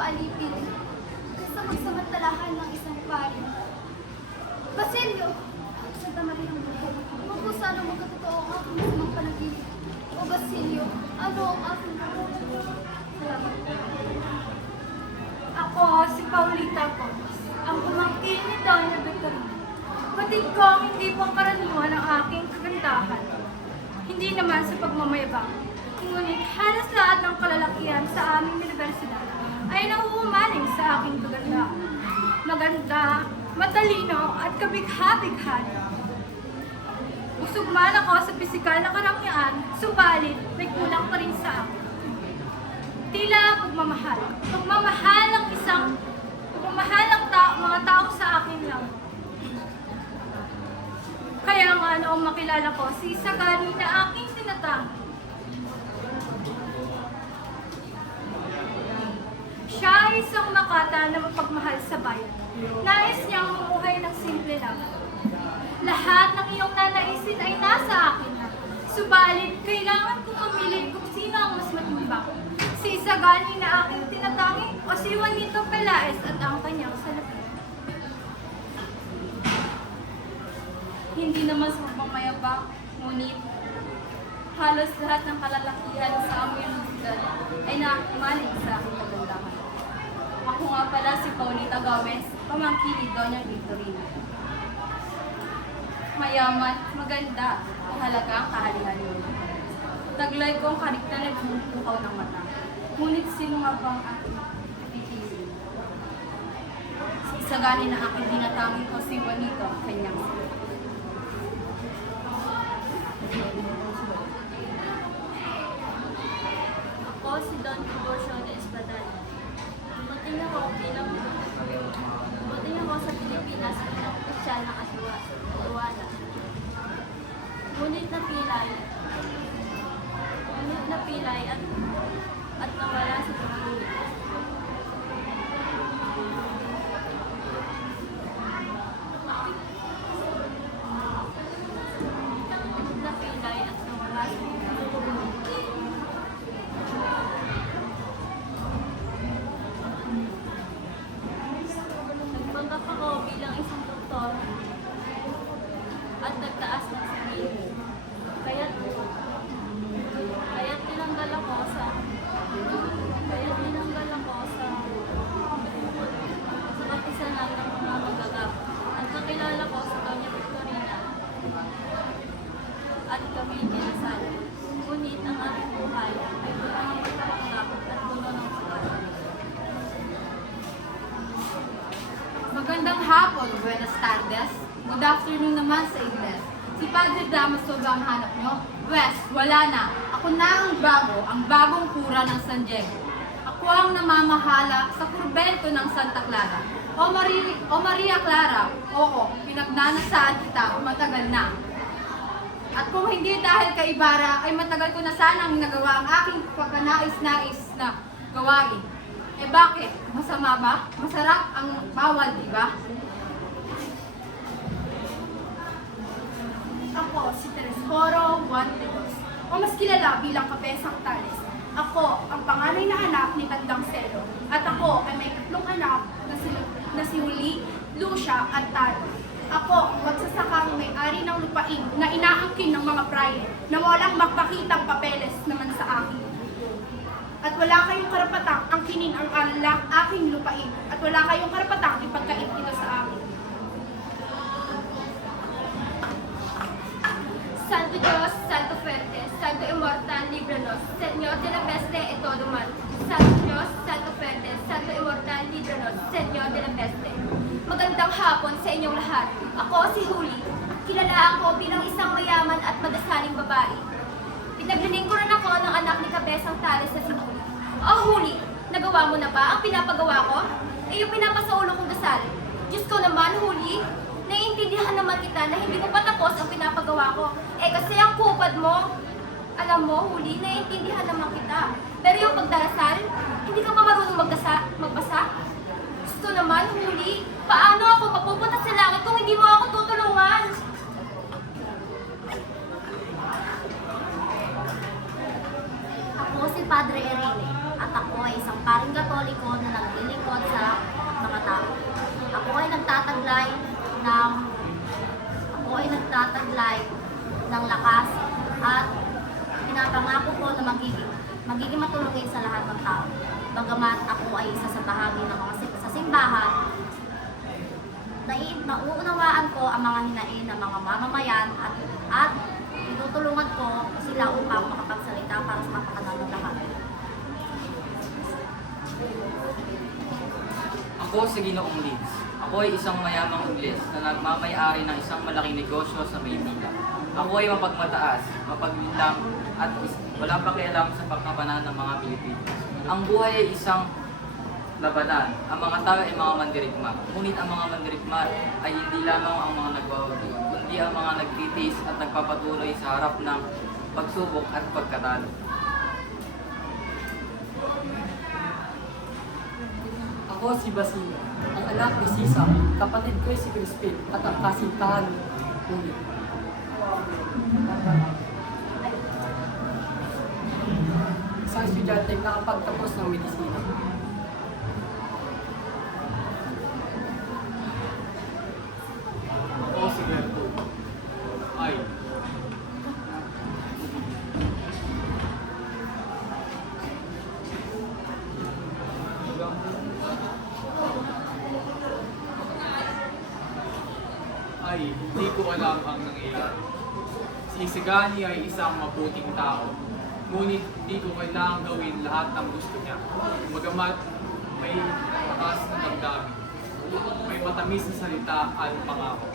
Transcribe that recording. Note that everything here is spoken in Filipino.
paalipin sa magsamantalahan ng isang pari. Basilio, Santa Maria ng Buhay, huwag ko sana magkatotoo ang aking masamang panaginip. O Basilio, ano ang aking gagawin? Salamat po. Ako si Paulita Gomez, ang pamangkin ni Doña Victorina. Batid ko ang hindi pangkaraniwan ang aking kagandahan. Hindi naman sa pagmamayabang, ngunit halos lahat ng kalalakihan sa aming universidad ay nauumaling sa aking kagandahan. Maganda, matalino at kabigha-bighani. Busog man ako sa pisikal na karangyaan, subalit may kulang pa rin sa akin. Tila pagmamahal. Pagmamahal ng mga tao sa akin lang. Kaya nga noong makilala ko si Isagani na aking tinatanggi. Siya ay isang makata na mapagmahal sa bayan. Nais niyang mamuhay ng simple lang. Lahat ng iyong nanaisin ay nasa akin na. Subalit, kailangan kong mamili kung sino ang mas matimbang. Si Isagani na aking tinatangi o si Juanito Pelaez at ang kanyang salapi. Hindi naman sa pagmamayabang, ngunit halos lahat ng kalalakihan sa aming universidad ay nakumaling sa aking kagandahan. Ako nga pala si Paulita Gomez, pamangkin ni Doña Victorina. Mayaman, maganda, mahalaga ang kahalihan mo. Taglay ko ang karikta na bumubukaw ng mata. Ngunit sino nga ba ang aking pipili? Si Isagani na aking dinatangin ko si Juanito, kanyang sila. Ako si Don Tiburcio de Espadal. Dumating ako sa Pilipinas bilang opisyal ng aduana. Ngunit napilay at nawala sa Pilipinas. Napilay at nawala sa Nagpanggap ako bilang isang doktor at nagtaas ng sabihin. Kaya't tinanggal ako sa kapisanan ng mga magagap. At nakilala ko sa Doña Victorina at kami dinasal. Ngunit ang aking buhay ay puno ng pagkapanggap at puno ng pag-asa. Magandang hapon, buenas tardes. Good afternoon naman sa Ingles. Si Padre Damaso ba ang hanap nyo? Wes, wala na. Ako na ang bagong kura ng San Diego. Ako ang namamahala sa kurbento ng Santa Clara. O Maria Clara, oo, pinagnanasaan kita matagal na. At kung hindi dahil kay Ibarra, ay matagal ko na sanang nagawa ang aking pagkanais-nais na gawain. Eh bakit? Masama ba? Masarap ang bawal, di ba? Ako si Teresforo Juan de Dios, o mas kilala bilang Kabesang Tales. Ako ang panganay na anak ni Tandang Celo, at ako ay may tatlong anak na si Juli, Lucia at Talo. Ako, magsasakang may-ari ng lupain na inaangkin ng mga praye na walang magpakitang papeles naman sa akin. At wala kayong karapatang angkinin ang aking lupain at wala kayong karapatang ipagkait ito sa akin. Santo Dios, Santo Fuerte, Santo Immortal, Libranos, Señor de la Peste e todo mal. Santo Dios, Santo Fuerte, Santo Immortal, Libranos, Señor de la Peste. Magandang hapon sa inyong lahat. Ako si Juli. Kilala ako bilang isang mayaman at madasaling babae. Pinaglilingkuran ako ng anak ni Kabesang Tales na si Juli. O Juli, nagawa mo na ba ang pinapagawa ko? Eh yung pinapasaulo kong dasal. Diyos ko naman, Juli. Naiintindihan naman kita na hindi mo pa tapos ang pinapagawa ko. Eh kasi ang kupad mo. Alam mo, Juli, naiintindihan naman kita. Pero yung pagdarasal, hindi ka pa marunong magbasa? Gusto naman, Juli, paano ako mapupunta sa langit kung hindi mo ako tutulungan? Ako si Padre Erine at ako ay isang paring Katoliko na nagtataglay ng lakas at pinapangako ko na magiging matulungin sa lahat ng tao. Bagamat ako ay isa sa bahagi ng sa simbahan, nauunawaan ko ang mga hinain ng mga mamamayan at itutulungan ko sila upang makapagsalita para sa kapakanan ng lahat. Ako si Ginoong Lids. Ako ay isang mayamang Ingles na nagmamay-ari ng isang malaking negosyo sa Maynila. Ako ay mapagmataas, mapaglintang at walang pakialam sa pagkakanan ng mga Pilipino. Ang buhay ay isang labanan. Ang mga tao ay mga mandirigma. Ngunit ang mga mandirigma ay hindi lamang ang mga nagwawagi, kundi ang mga nagtitiis at nagpapatuloy sa harap ng pagsubok at pagkatalo. Ako si Basilo, ang anak ni Sisa, kapatid ko si Crispin at ang kasintahan ni Ulit. Isang estudyante nakapagtapos ng medisina. Ako si Gertrude. Ay, hindi ko alam ang nangyayari. Si Sigani ay isang mabuting tao, ngunit hindi ko kailangang gawin lahat ng gusto niya. Bagamat may takas na damdamin, may matamis na salita at pangako.